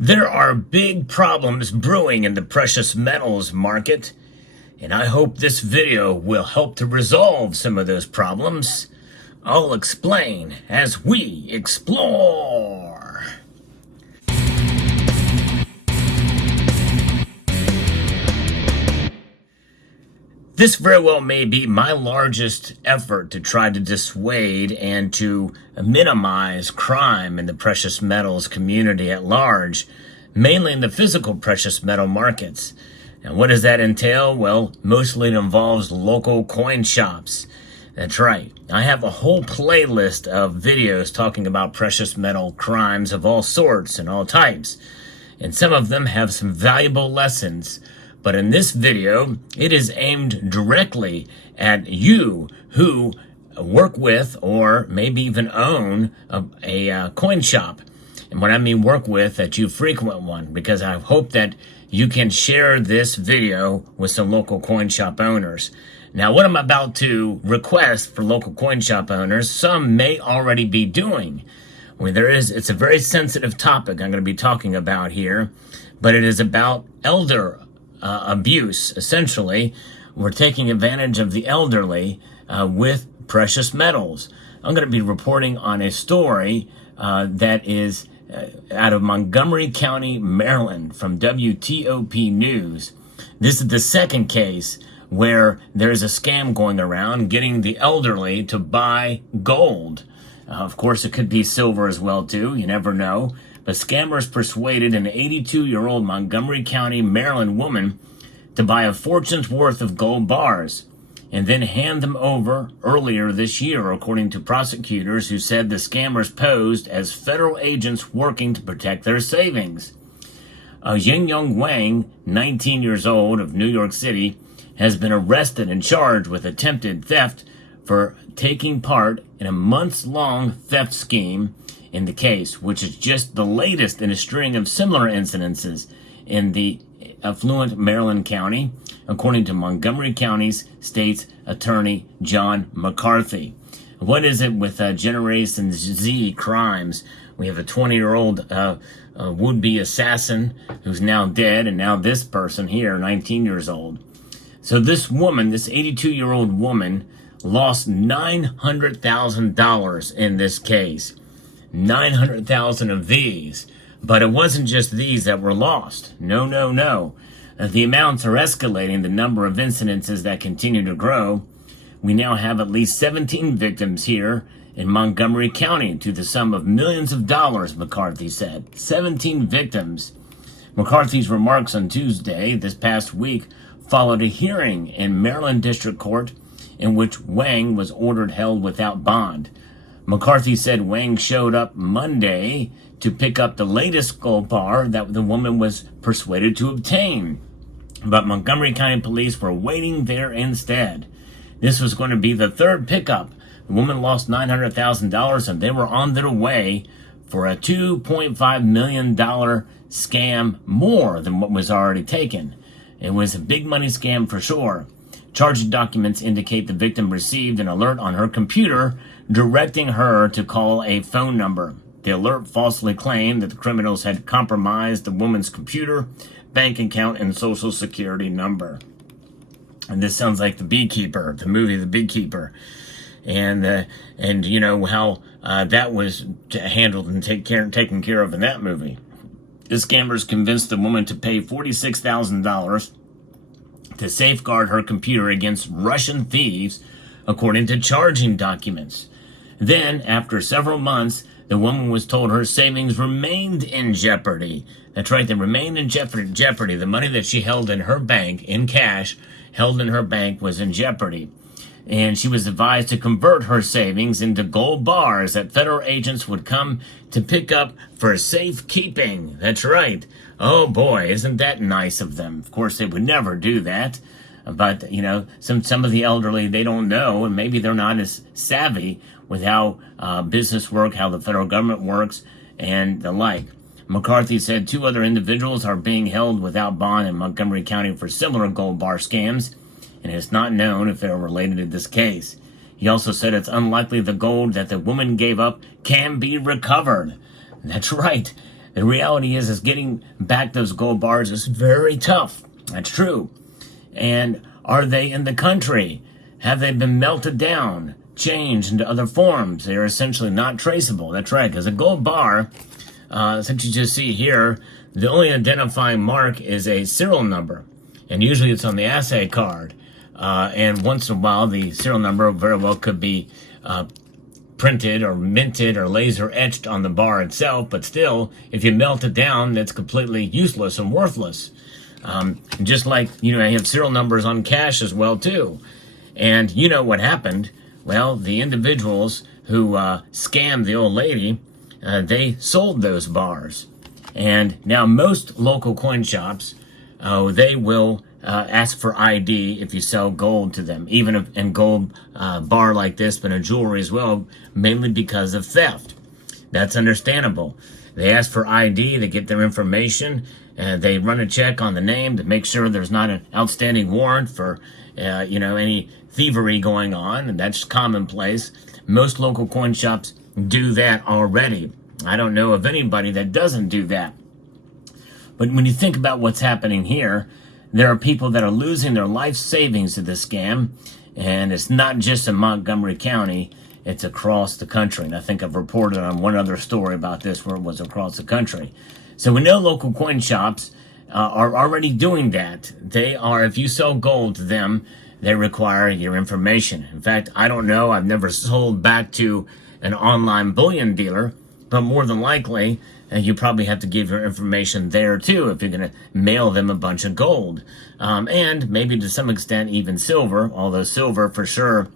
There are big problems brewing in the precious metals market, and I hope this video will help to resolve some of those problems. I'll explain as we explore. This very well may be my largest effort to try to dissuade and to minimize crime in the precious metals community at large, mainly in the physical precious metal markets. And what does that entail? Well, mostly it involves local coin shops. That's right. I have a whole playlist of videos talking about precious metal crimes of all sorts and all types. And some of them have some valuable lessons. But in this video, it is aimed directly at you who work with or maybe even own a coin shop. And when I mean work with, that you frequent one, because I hope that you can share this video with some local coin shop owners. Now, what I'm about to request for local coin shop owners, some may already be doing. It's a very sensitive topic I'm going to be talking about here, but it is about elder abuse. Essentially, we're taking advantage of the elderly with precious metals. I'm going to be reporting on a story that is out of Montgomery County, Maryland, from WTOP News. This is the second case where there's a scam going around getting the elderly to buy gold. Of course, it could be silver as well, too. You never know. But scammers persuaded an 82-year-old Montgomery County, Maryland woman to buy a fortune's worth of gold bars and then hand them over earlier this year, according to prosecutors who said the scammers posed as federal agents working to protect their savings. Yingyong Wang, 19 years old, of New York City, has been arrested and charged with attempted theft for taking part in a months-long theft scheme in the case, which is just the latest in a string of similar incidences in the affluent Maryland County, according to Montgomery County's state's attorney, John McCarthy. What is it with Generation Z crimes? We have a 20-year-old would-be assassin who's now dead, and now this person here, 19 years old. So this woman, this 82-year-old woman, lost $900,000 in this case. 900,000 of these. But it wasn't just these that were lost. No. The amounts are escalating, the number of incidences that continue to grow. We now have at least 17 victims here in Montgomery County to the sum of millions of dollars, McCarthy said. 17 victims. McCarthy's remarks on Tuesday, this past week, followed a hearing in Maryland District Court in which Wang was ordered held without bond. McCarthy said Wang showed up Monday to pick up the latest gold bar that the woman was persuaded to obtain. But Montgomery County Police were waiting there instead. This was going to be the third pickup. The woman lost $900,000 and they were on their way for a $2.5 million scam, more than what was already taken. It was a big money scam for sure. Charging documents indicate the victim received an alert on her computer directing her to call a phone number. The alert falsely claimed that the criminals had compromised the woman's computer, bank account, and social security number. And this sounds like The Beekeeper, the movie The Beekeeper. And you know how that was handled and taken care of in that movie. The scammers convinced the woman to pay $46,000 to safeguard her computer against Russian thieves, according to charging documents. Then, after several months, the woman was told her savings remained in jeopardy. That's right, they remained in jeopardy. The money that she held in her bank, in cash, held in her bank, was in jeopardy. And she was advised to convert her savings into gold bars that federal agents would come to pick up for safekeeping. That's right. Oh boy, isn't that nice of them? Of course, they would never do that. But, you know, some of the elderly, they don't know, and maybe they're not as savvy with how business work, how the federal government works, and the like. McCarthy said 2 other individuals are being held without bond in Montgomery County for similar gold bar scams, and it's not known if they're related to this case. He also said it's unlikely the gold that the woman gave up can be recovered. That's right. The reality is getting back those gold bars is very tough. That's true. And are they in the country? Have they been melted down, changed into other forms? They are essentially not traceable. That's right, because a gold bar, since you just see here, the only identifying mark is a serial number. And usually it's on the assay card. And once in a while, the serial number very well could be printed or minted or laser etched on the bar itself, but still, if you melt it down, that's completely useless and worthless. Just like, you have serial numbers on cash as well, too. And you know what happened? Well, the individuals who scammed the old lady, they sold those bars. And now most local coin shops, they will ask for ID if you sell gold to them, even if in gold bar like this, but in jewelry as well, mainly because of theft. That's understandable. They ask for ID, they get their information, they run a check on the name to make sure there's not an outstanding warrant for, any thievery going on, and that's commonplace. Most local coin shops do that already. I don't know of anybody that doesn't do that. But when you think about what's happening here, there are people that are losing their life savings to this scam, and it's not just in Montgomery County, it's across the country. And I think I've reported on one other story about this where it was across the country. So we know local coin shops are already doing that. They are, if you sell gold to them, they require your information. In fact, I don't know, I've never sold back to an online bullion dealer, but more than likely, you probably have to give your information there too if you're going to mail them a bunch of gold. And maybe to some extent even silver, although silver for sure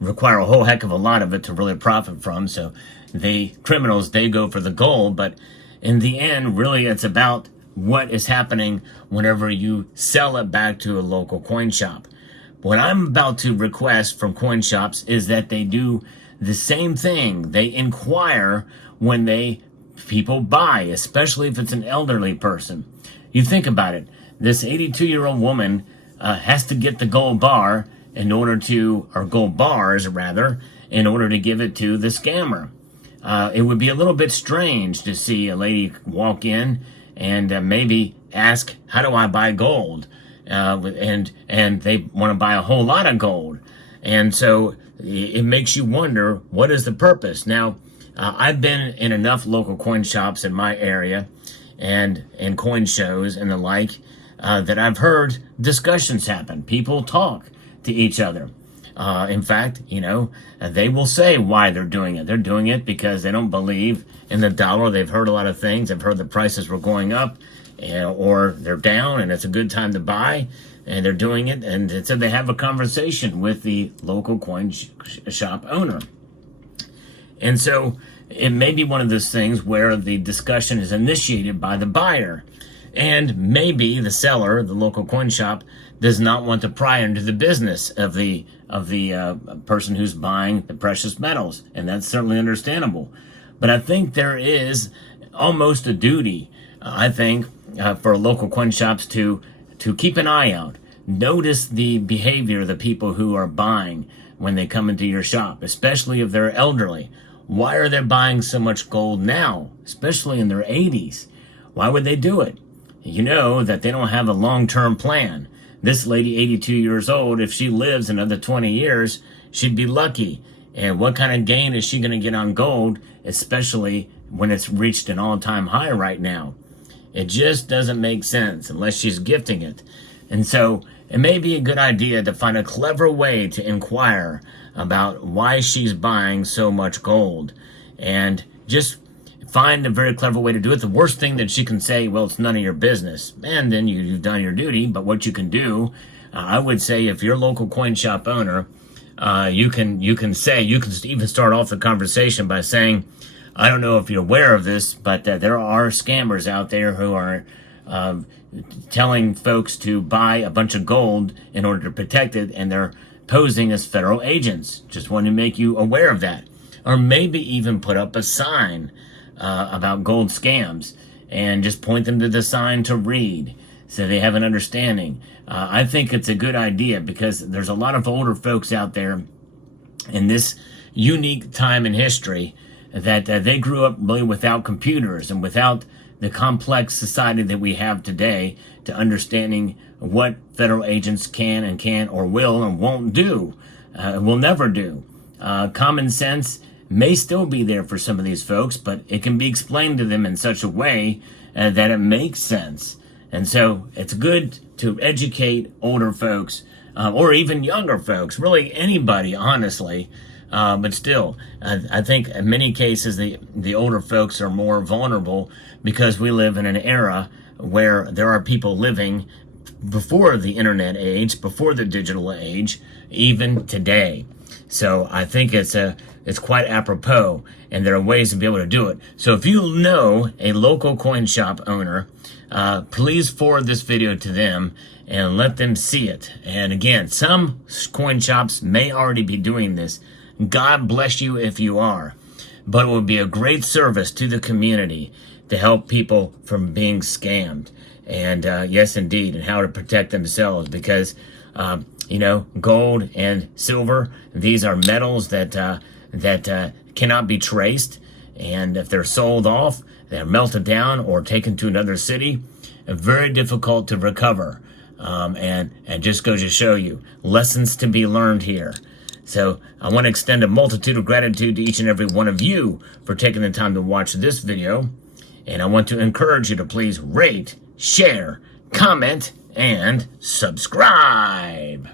require a whole heck of a lot of it to really profit from. So the criminals, they go for the gold, but in the end, really it's about what is happening whenever you sell it back to a local coin shop. What I'm about to request from coin shops is that they do the same thing. They inquire when people buy, especially if it's an elderly person. You think about it. This 82-year-old woman has to get the gold bar or gold bars rather, in order to give it to the scammer. It would be a little bit strange to see a lady walk in and maybe ask, how do I buy gold? And they want to buy a whole lot of gold. And so it makes you wonder, what is the purpose? Now, I've been in enough local coin shops in my area and coin shows and the like that I've heard discussions happen. People talk to each other. In fact, they will say why they're doing it. They're doing it because they don't believe in the dollar. They've heard a lot of things. They've heard the prices were going up or they're down and it's a good time to buy. And they're doing it. And so they have a conversation with the local coin shop owner. And so it may be one of those things where the discussion is initiated by the buyer. And maybe the seller, the local coin shop, does not want to pry into the business of the person who's buying the precious metals. And that's certainly understandable. But I think there is almost a duty, for local coin shops to keep an eye out. Notice the behavior of the people who are buying when they come into your shop, especially if they're elderly. Why are they buying so much gold now, especially in their 80s? Why would they do it? You know that they don't have a long-term plan. This lady, 82 years old, if she lives another 20 years, she'd be lucky. And what kind of gain is she going to get on gold, especially when it's reached an all-time high right now? It just doesn't make sense unless she's gifting it. And so it may be a good idea to find a clever way to inquire about why she's buying so much gold. And just find a very clever way to do it. The worst thing that she can say, well, it's none of your business. And then you've done your duty. But what you can do, I would say if you're a local coin shop owner, you can even start off the conversation by saying, I don't know if you're aware of this, but there are scammers out there who are telling folks to buy a bunch of gold in order to protect it, and they're posing as federal agents. Just want to make you aware of that. Or maybe even put up a sign about gold scams and just point them to the sign to read so they have an understanding. I think it's a good idea because there's a lot of older folks out there in this unique time in history that they grew up really without computers and without the complex society that we have today to understanding what federal agents can and can't or will and won't do, will never do. Common sense may still be there for some of these folks, but it can be explained to them in such a way that it makes sense. And so it's good to educate older folks, or even younger folks, really anybody, honestly. But still, I think in many cases the older folks are more vulnerable because we live in an era where there are people living before the internet age, before the digital age, even today. So I think it's quite apropos, and there are ways to be able to do it. So if you know a local coin shop owner, please forward this video to them and let them see it. And again, some coin shops may already be doing this. God bless you if you are. But it would be a great service to the community to help people from being scammed. And yes, indeed, and how to protect themselves, because gold and silver, these are metals that cannot be traced, and if they're sold off, they're melted down or taken to another city, very difficult to recover. And just goes to show you lessons to be learned here. So I want to extend a multitude of gratitude to each and every one of you for taking the time to watch this video. And I want to encourage you to please rate, share, comment, and subscribe.